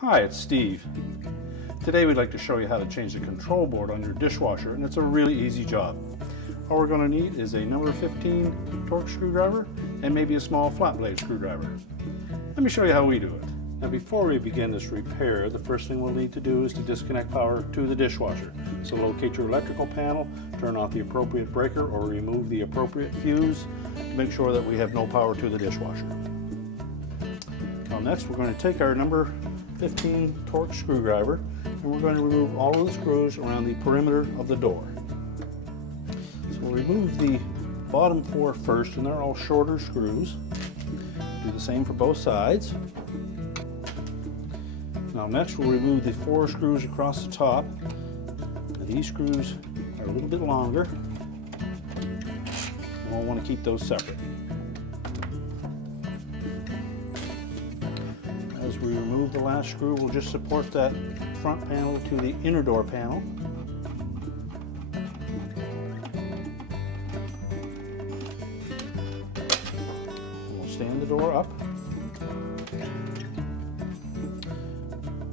Hi, it's Steve. Today we'd like to show you how to change the control board on your dishwasher, and it's a really easy job. All we're going to need is a number 15 Torx screwdriver and maybe a small flat blade screwdriver. Let me show you how we do it. Now before we begin this repair, the first thing we'll need to do is to disconnect power to the dishwasher. So locate your electrical panel, turn off the appropriate breaker or remove the appropriate fuse to make sure that we have no power to the dishwasher. Now next we're going to take our number 15 Torx screwdriver and we're going to remove all of the screws around the perimeter of the door. So we'll remove the bottom 4 first, and they're all shorter screws. Do the same for both sides. Now next we'll remove the 4 screws across the top. Now, these screws are a little bit longer and we'll want to keep those separate. As we remove the last screw, we'll just support that front panel to the inner door panel. And we'll stand the door up.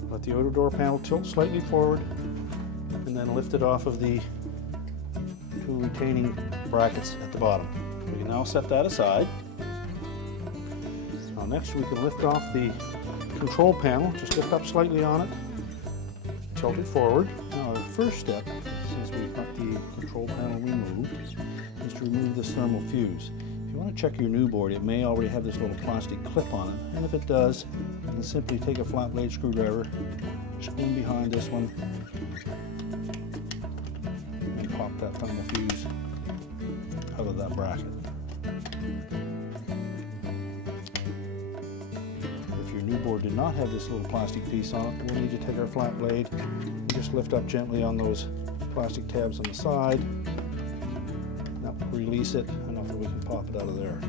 Let the outer door panel tilt slightly forward and then lift it off of the 2 retaining brackets at the bottom. We can now set that aside. Now next we can lift off the control panel, just lift up slightly on it, tilt it forward. Now our first step, since we've got the control panel removed, is to remove this thermal fuse. If you want to check your new board, it may already have this little plastic clip on it, and if it does, you can simply take a flat blade screwdriver, just go in behind this one, and pop that thermal fuse out of that bracket. New board did not have this little plastic piece on it, we'll need to take our flat blade and just lift up gently on those plastic tabs on the side. Now release it enough that we can pop it out of there.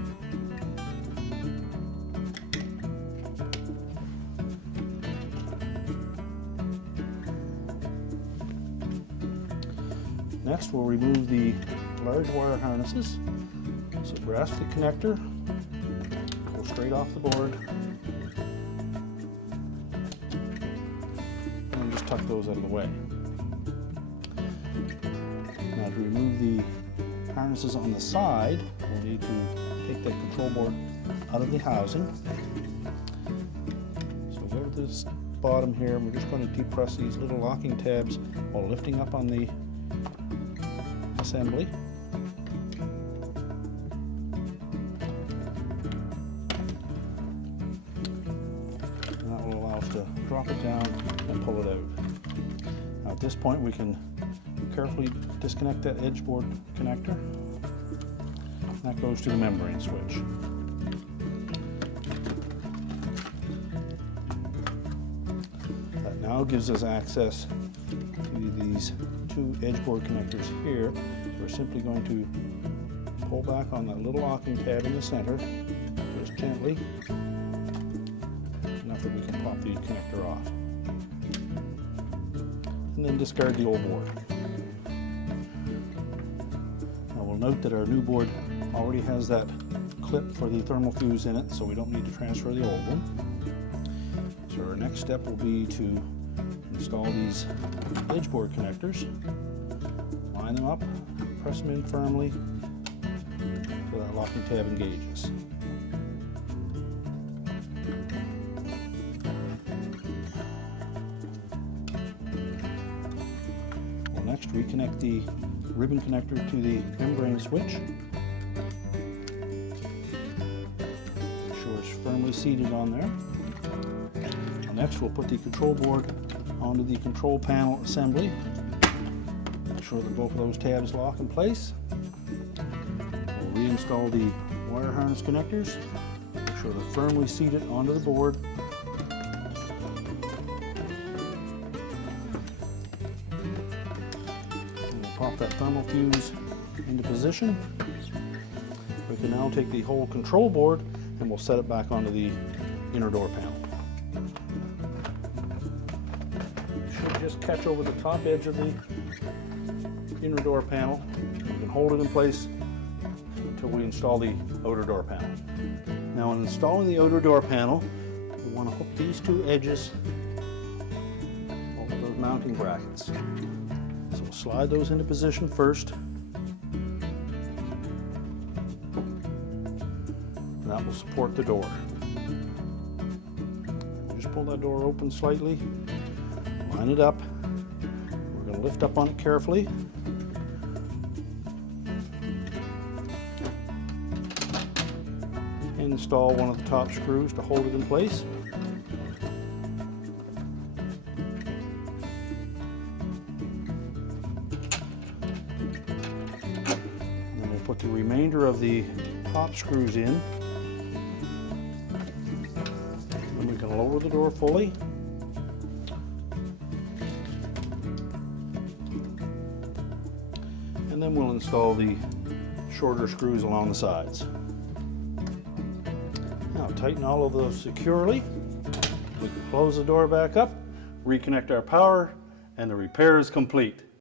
Next we'll remove the large wire harnesses. So grasp the connector, pull straight off the board, tuck those out of the way. Now to remove the harnesses on the side, we'll need to take that control board out of the housing. So go to this bottom here, and we're just going to depress these little locking tabs while lifting up on the assembly. And that will allow us to drop it down and pull it out. Now at this point we can carefully disconnect that edge board connector. That goes to the membrane switch. That now gives us access to these 2 edge board connectors here. So we're simply going to pull back on that little locking tab in the center, just gently, enough that we can pop the connector off. And then discard the old board. Now we'll note that our new board already has that clip for the thermal fuse in it, so we don't need to transfer the old one. So our next step will be to install these edge board connectors, line them up, press them in firmly so that locking tab engages. Next, reconnect the ribbon connector to the membrane switch. Make sure it's firmly seated on there. Next, we'll put the control board onto the control panel assembly. Make sure that both of those tabs lock in place. We'll reinstall the wire harness connectors. Make sure they're firmly seated onto the board. Pop that thermal fuse into position. We can now take the whole control board and we'll set it back onto the inner door panel. It should just catch over the top edge of the inner door panel. We can hold it in place until we install the outer door panel. Now in installing the outer door panel, we want to hook these 2 edges mounting brackets. So we'll slide those into position first. And that will support the door. Just pull that door open slightly, line it up. We're going to lift up on it carefully. And install one of the top screws to hold it in place. And then we'll put the remainder of the top screws in. And we can lower the door fully. And then we'll install the shorter screws along the sides. Now tighten all of those securely. We can close the door back up, reconnect our power, and the repair is complete.